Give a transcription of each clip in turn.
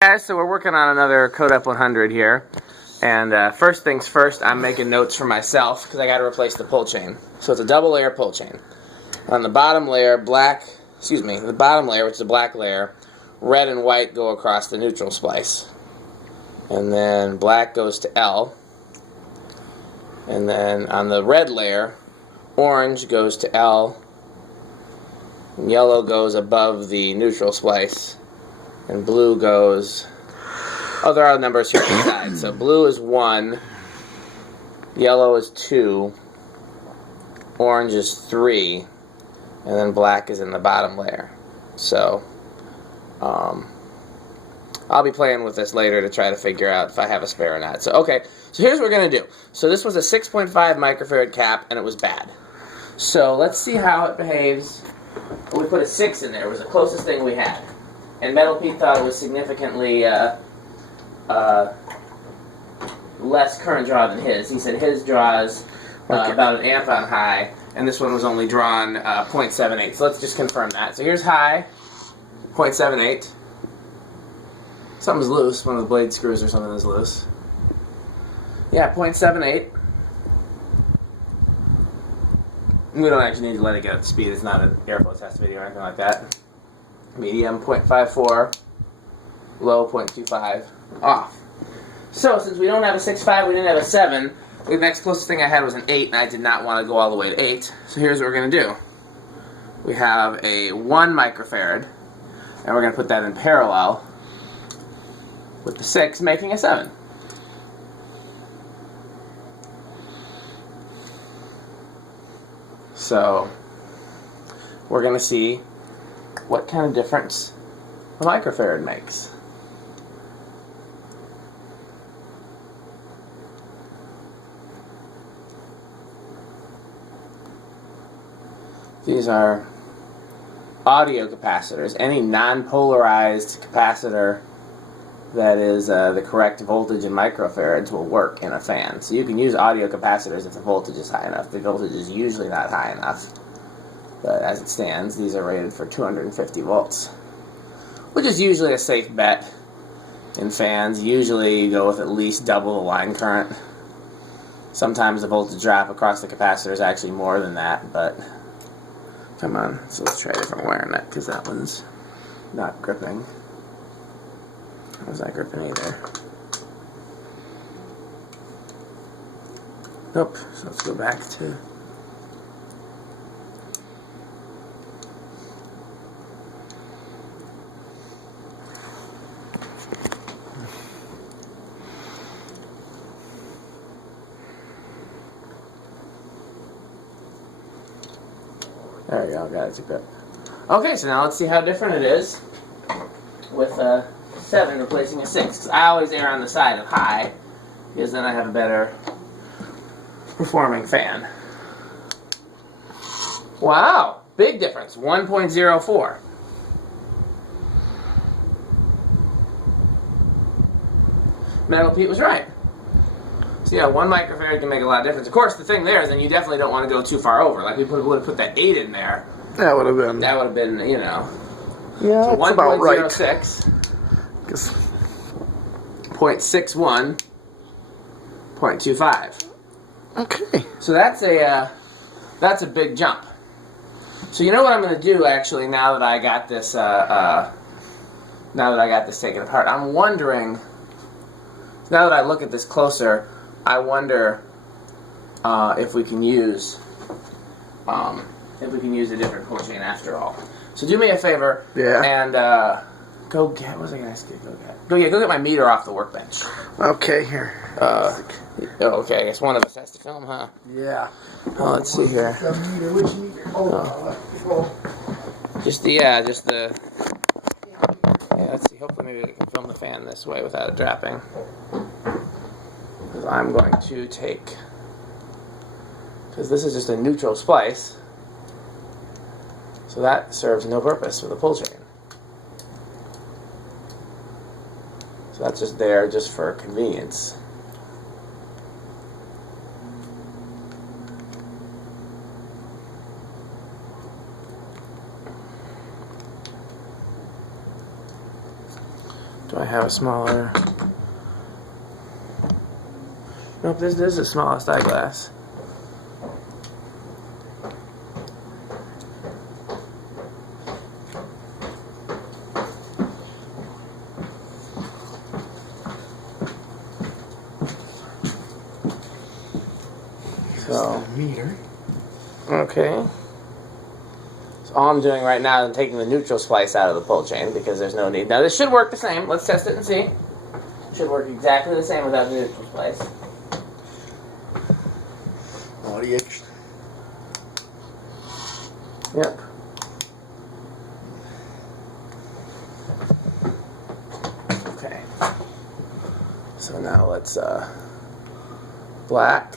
Guys, so we're working on another Codep 100 here, and first things first, I'm making notes for myself because I got to replace the pull chain. So it's a double layer pull chain. On the bottom layer, the bottom layer, which is a black layer, red and white go across the neutral splice, and then black goes to L, and then on the red layer, orange goes to L, and yellow goes above the neutral splice. And blue goes... Oh, there are numbers here on the side. So blue is 1, yellow is 2, orange is 3, and then black is in the bottom layer. So, I'll be playing with this later to try to figure out if I have a spare or not. So, okay, so here's what we're going to do. So this was a 6.5 microfarad cap, and it was bad. So let's see how it behaves. We put a 6 in there. It was the closest thing we had. And Metal Pete thought it was significantly less current draw than his. He said his draws about an amp on high, and this one was only drawn 0.78. So let's just confirm that. So here's high, 0.78. Something's loose. One of the blade screws or something is loose. Yeah, 0.78. We don't actually need to let it get up to speed. It's not an airflow test video or anything like that. Medium, 0.54, low, 0.25, off. So, since we don't have a 6.5, we didn't have a 7, the next closest thing I had was an 8, and I did not want to go all the way to 8. So here's what we're going to do. We have a 1 microfarad, and we're going to put that in parallel with the 6, making a 7. So, we're going to see what kind of difference a microfarad makes. These are audio capacitors. Any non-polarized capacitor that is the correct voltage in microfarads will work in a fan. So you can use audio capacitors if the voltage is high enough. The voltage is usually not high enough. But as it stands, these are rated for 250 volts, which is usually a safe bet in fans. Usually you go with at least double the line current. Sometimes the voltage drop across the capacitor is actually more than that, but come on, so let's try a different wire nut because that one's not gripping. How's that gripping either? Nope, so let's go back to... There we go, got it to grip. Okay, so now let's see how different it is with a 7 replacing a 6. I always err on the side of high, because then I have a better performing fan. Wow, big difference, 1.04. Metal Pete was right. So yeah, 1 microfarad can make a lot of difference. Of course, the thing there is then you definitely don't want to go too far over. Like we would have put that 8 in there. That would have been. That would have been, you know. Yeah, so that's about right. 1.06, 0.61, 0.25. Okay. So that's a big jump. So you know what I'm going to do actually now that I got this taken apart. I'm wondering, now that I look at this closer, I wonder if we can use a different pull chain after all. So do me a favor, and go get. What was I gonna ask you? Go get my meter off the workbench. Okay, here. Okay, I guess one of us has to film, huh? Yeah. Oh, let's see here. Which meter? Just the. Yeah, let's see. Hopefully, maybe we can film the fan this way without it dropping. Because I'm going to take. Because this is just a neutral splice. So that serves no purpose for the pull chain. So that's just there just for convenience. Do I have a smaller? Nope, this is the smallest eyeglass. So, meter. Okay. So all I'm doing right now is taking the neutral splice out of the pull chain because there's no need. Now this should work the same. Let's test it and see. Should work exactly the same without the neutral splice. Audio. Yep. Okay. So now let's black.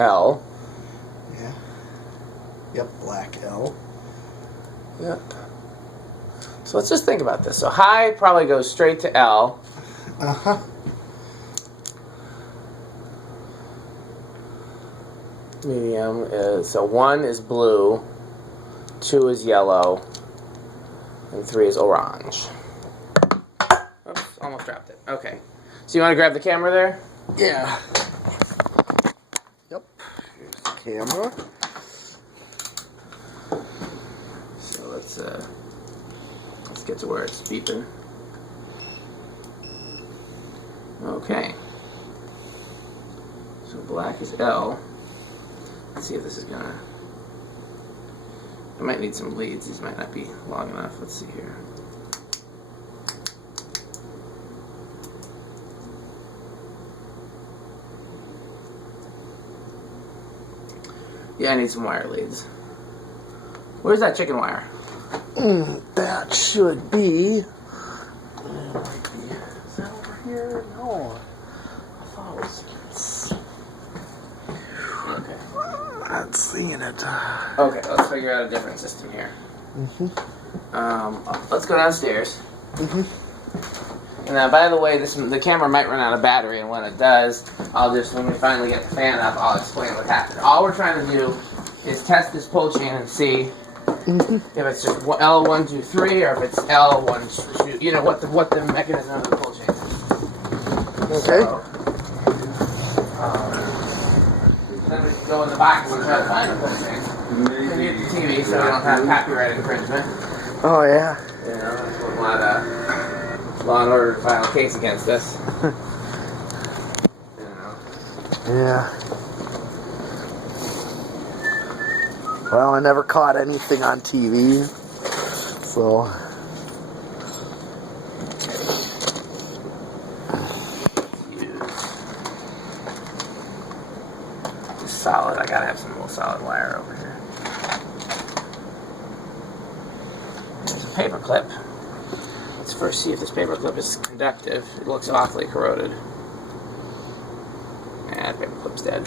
L. Yeah. Yep, black L. Yep. So let's just think about this. So high probably goes straight to L. Uh-huh. Medium is, so 1 is blue, 2 is yellow, and 3 is orange. Oops, almost dropped it. Okay. So you want to grab the camera there? Yeah. Yep. Here's the camera. So let's get to where it's beeping. Okay. So black is L. Let's see if this is gonna. I might need some leads. These might not be long enough. Let's see here. Yeah, I need some wire leads. Where's that chicken wire? That should be. Is that over here? No. I thought it was. Okay. Not seeing it. Okay, let's figure out a different system here. Let's go downstairs. And now, by the way, the camera might run out of battery, and when it does, when we finally get the fan up, I'll explain what happened. All we're trying to do is test this pull chain and see if it's just L123 or if it's L1, you know, what the mechanism of the pull chain is. Okay. So, then we can go in the box and try to find the pull chain. We need the TV so we don't have copyright infringement. Oh, yeah. You know, we wouldn't want Law and Order to file a case against us. You know. Yeah. Well, I never caught anything on TV, so. Solid. I gotta have some real solid wire over here. There's a paper clip. Let's first see if this paper clip is conductive. It looks awfully corroded. Yeah, the paper clip's dead.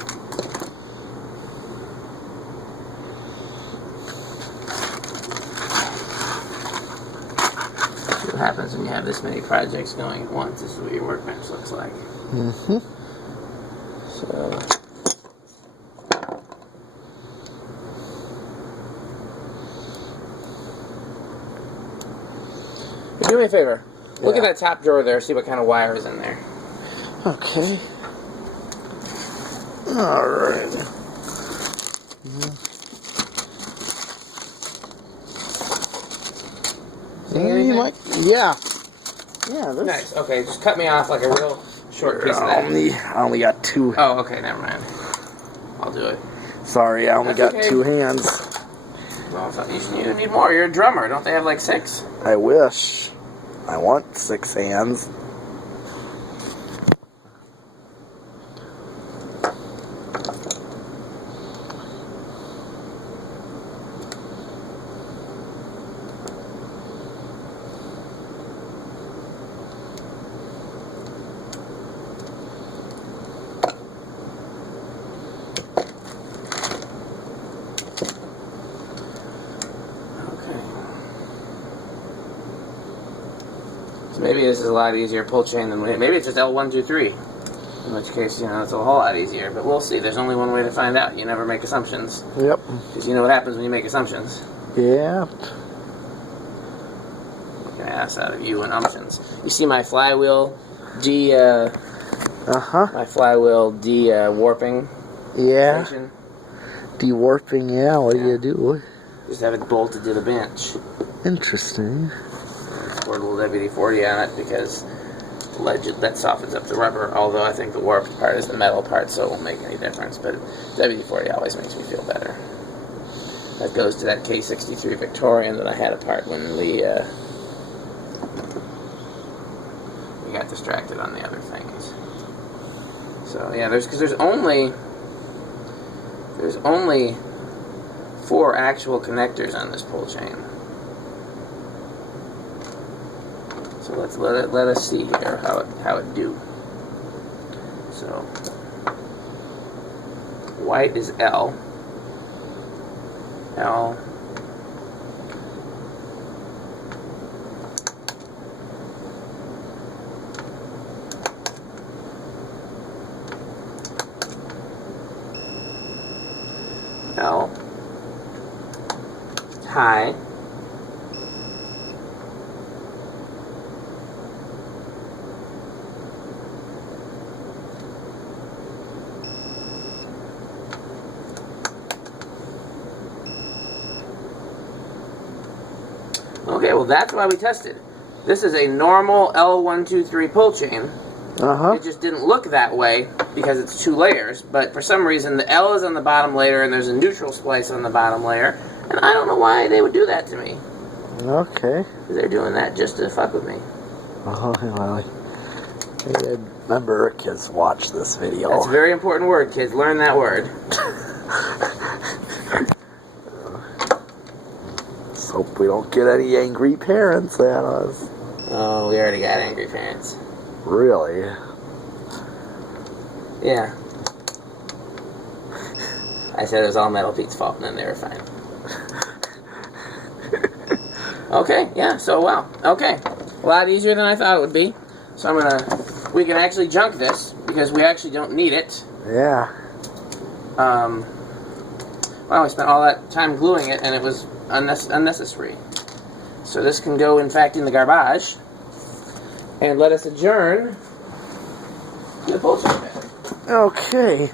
See what happens when you have this many projects going at once. This is what your workbench looks like. So. Do me a favor. Look at that top drawer there. See what kind of wire is in there. Okay. All right. Yeah. Yeah. This Nice. Okay, just cut me off like a real short piece of that. I only got two. Oh, okay. Never mind. I'll do it. Sorry, I only That's got okay. 2 hands. Well, you need more. You're a drummer. Don't they have like 6? I wish. I want 6 hands. So maybe this is a lot easier pull chain than maybe it's just L123. In which case, you know, it's a whole lot easier. But we'll see. There's only one way to find out. You never make assumptions. Yep. Because you know what happens when you make assumptions. Yep. Get an ass out of you and umptions. You see my flywheel my flywheel warping Yeah. station? De-warping, yeah. What do you do? Just have it bolted to the bench. Interesting. Poured a little WD-40 on it because that softens up the rubber, although I think the warped part is the metal part, so it won't make any difference. But WD-40 always makes me feel better. That goes to that K63 Victorian that I had apart when we got distracted on the other things. So yeah, there's only 4 actual connectors on this pull chain. So let us see here how it do. So white is L. High. Okay, well that's why we tested. This is a normal L123 pull chain. It just didn't look that way because it's 2 layers, but for some reason the L is on the bottom layer and there's a neutral splice on the bottom layer, and I don't know why they would do that to me. Okay. They're doing that just to fuck with me. Well, I remember kids watch this video. That's a very important word, kids. Learn that word. Let's hope we don't get any angry parents at us. Oh, we already got angry parents. Really? Yeah. I said it was all Metal Pete's fault, and then they were fine. Okay, yeah, so wow. Okay. A lot easier than I thought it would be. So we can actually junk this, because we actually don't need it. Yeah. Well, we spent all that time gluing it, and it was unnecessary. So this can go, in fact, in the garbage. And let us adjourn to the Pullchain bed. Okay.